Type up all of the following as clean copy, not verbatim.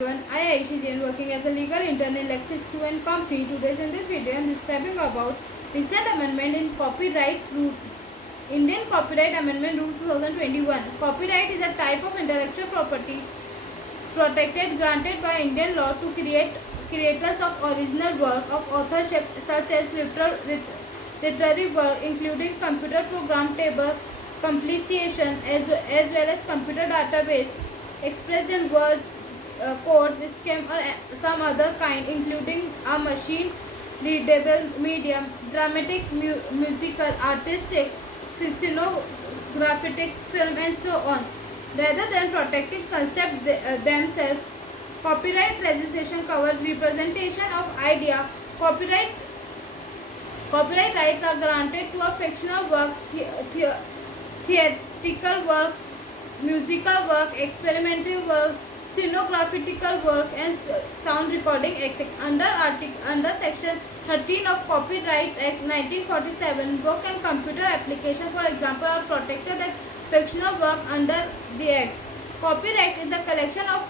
Everyone, I Aishi Jain working as a legal intern in Lexis Q&A company. Today in this video I am describing about recent amendment in copyright rule. Indian Copyright Amendment Rule 2021. Copyright is a type of intellectual property protected granted by Indian law to creators of original work of authorship such as literary work including computer program, table, completion as well as computer database expressed in words, code, scheme or some other kind including a machine readable medium, dramatic, musical, artistic, cinematic, film and so on. Rather than protecting concepts themselves, copyright legislation covers representation of idea. Copyright rights are granted to a fictional work, theatrical work, musical work, experimental work, cinematographical work, and sound recording under Section 13 of Copyright Act 1947. Book and computer application, for example, are protected as fictional work under the Act. Copyright is a collection of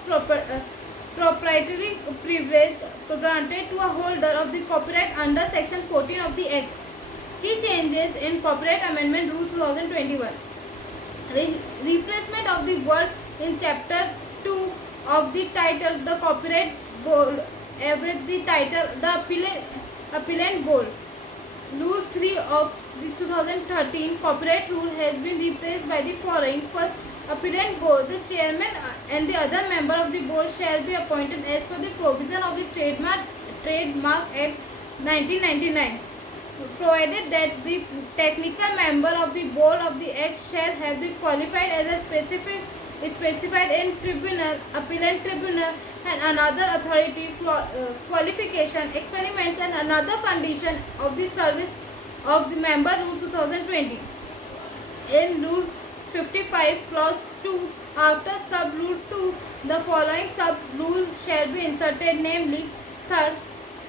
proprietary privilege granted to a holder of the copyright under Section 14 of the Act. Key changes in Copyright Amendment Rule 2021. Replacement of the word in Chapter 2 of the title, the copyright bold, with the title, the appellant bold. Rule 3 of the 2013 Copyright Rule has been replaced by the following. First, appellant board. The chairman and the other member of the board shall be appointed as per the provision of the Trademark Act 1999, provided that the technical member of the board of the act shall have the qualified as a specified in tribunal, appellant tribunal, and another authority qualification, experiments, and another condition of the service of the member. Rule 2020. In Rule 55 clause 2, after sub rule 2, the following sub rule shall be inserted, namely, third,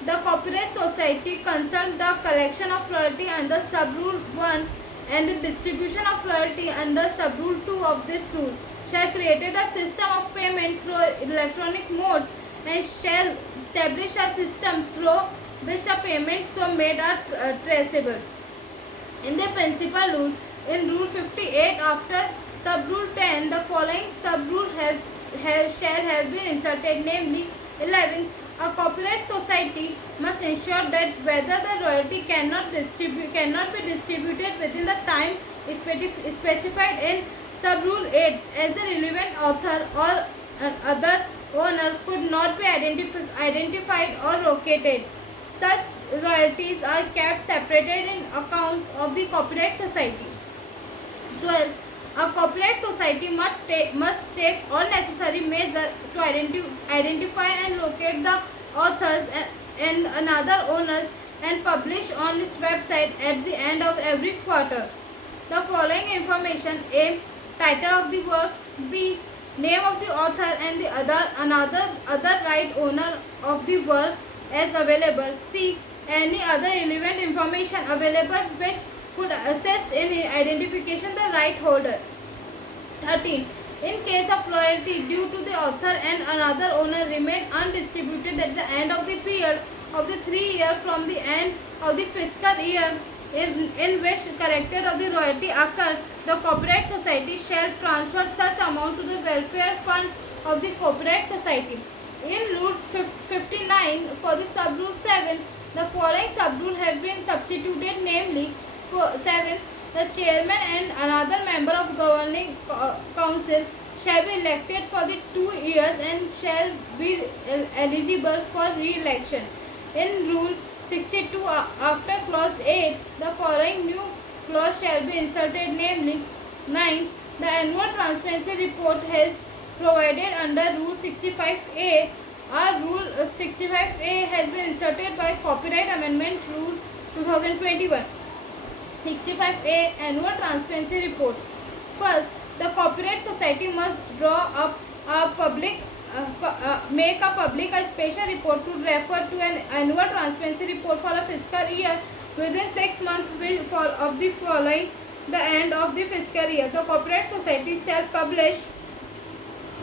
the copyright society concerned the collection of royalty under sub rule 1 and the distribution of royalty under sub rule 2 of this rule shall create a system of payment through electronic modes and shall establish a system through which a payment so made are traceable. In the principal rule, in Rule 58, after sub rule 10, the following sub rule shall have been inserted, namely, 11. A copyright society must ensure that whether the royalty cannot be distributed within the time specified in sub rule 8, as the relevant author or other owner could not be identified or located. Such royalties are kept separated in account of the copyright society. 12. A copyright society must take all necessary measures to identify and locate the authors and another owners and publish on its website at the end of every quarter the following information: A. Title of the work. B. Name of the author and the other right owner of the work as available. C. Any other relevant information available which could assist in identification the right holder. 13. In case of royalty due to the author and another owner remain undistributed at the end of the period of the 3 years from the end of the fiscal year in which corrected of the royalty occur, the copyright society shall transfer such amount to the welfare fund of the copyright society. In Rule 59 for the sub rule 7, the following sub rule has been substituted, namely, for 7. The chairman and another member of governing council shall be elected for the 2 years and shall be eligible for re-election. In Rule 62, after clause 8, the following new clause shall be inserted, namely, 9. The annual transparency report has provided under Rule 65A. Rule 65A has been inserted by Copyright Amendment Rule 2021. 65A Annual Transparency Report. First, the Copyright Society must draw up make a special report to refer to an annual transparency report for a fiscal year within 6 months of the following the end of the fiscal year. The Copyright Society shall publish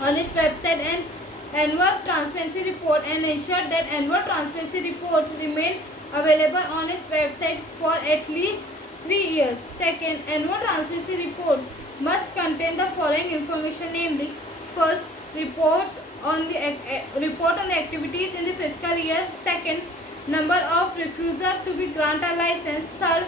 on its website and annual transparency report and ensure that annual transparency report remain available on its website for at least 3 years. Second, annual transparency report must contain the following information, namely: first, report on the activities in the fiscal year. Second, number of refusals to be granted license. Third,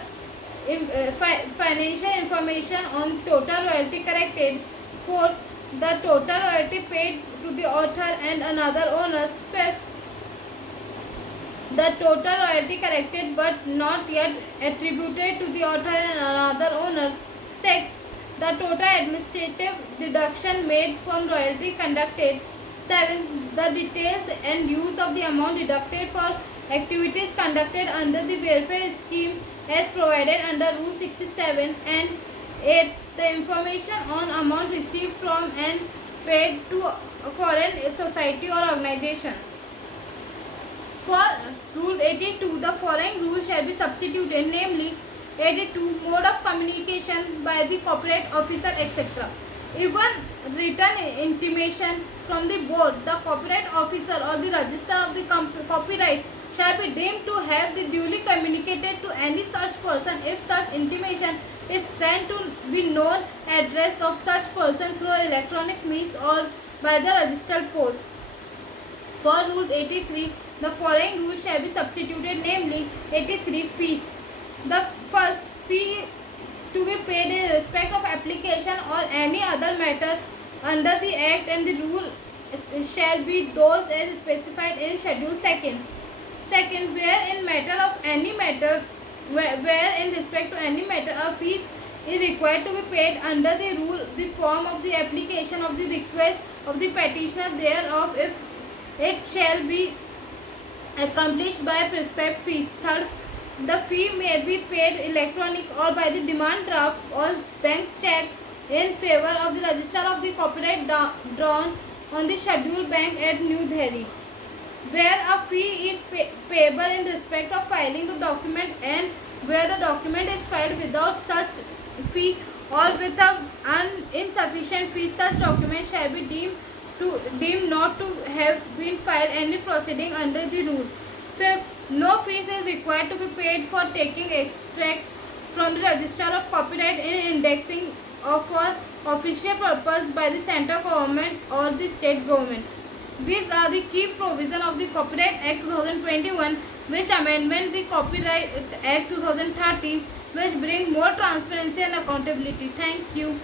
financial information on total royalty collected. Fourth, the total royalty paid to the author and another owners. Fifth, the total royalty collected but not yet attributed to the author and another owner. Sixth, the total administrative deduction made from royalty conducted. Seventh, the details and use of the amount deducted for activities conducted under the welfare scheme as provided under Rule 67. And eighth, the information on amount received from and paid to a foreign society or organization. For Rule 82, the following rules shall be substituted, namely: 82. Mode of communication by the copyright officer, etc. Even written intimation from the board, the copyright officer or the registrar of the copyright shall be deemed to have the duly communicated to any such person if such intimation is sent to the known address of such person through electronic means or by the registered post. For Rule 83, the following rules shall be substituted, namely: 83. Fees. The first fee to be paid in respect of application or any other matter under the Act and the rule shall be those as specified in Schedule 2nd. Second, where in respect to any matter a fee is required to be paid under the rule, the form of the application of the request of the petitioner thereof, if it shall be accomplished by prescribed fees. Third, the fee may be paid electronic or by the demand draft or bank check in favor of the registrar of the copyright drawn on the scheduled bank at New Delhi. Where a fee is payable in respect of filing the document and where the document is filed without such fee or with an insufficient fee, such document shall be deemed not to have been filed any proceeding under the rule. Fifth, no fees is required to be paid for taking extract from the registrar of copyright in indexing or for official purpose by the central government or the state government. These are the key provisions of the Copyright Act 2021, which amendment the Copyright Act 2030, which bring more transparency and accountability. Thank you.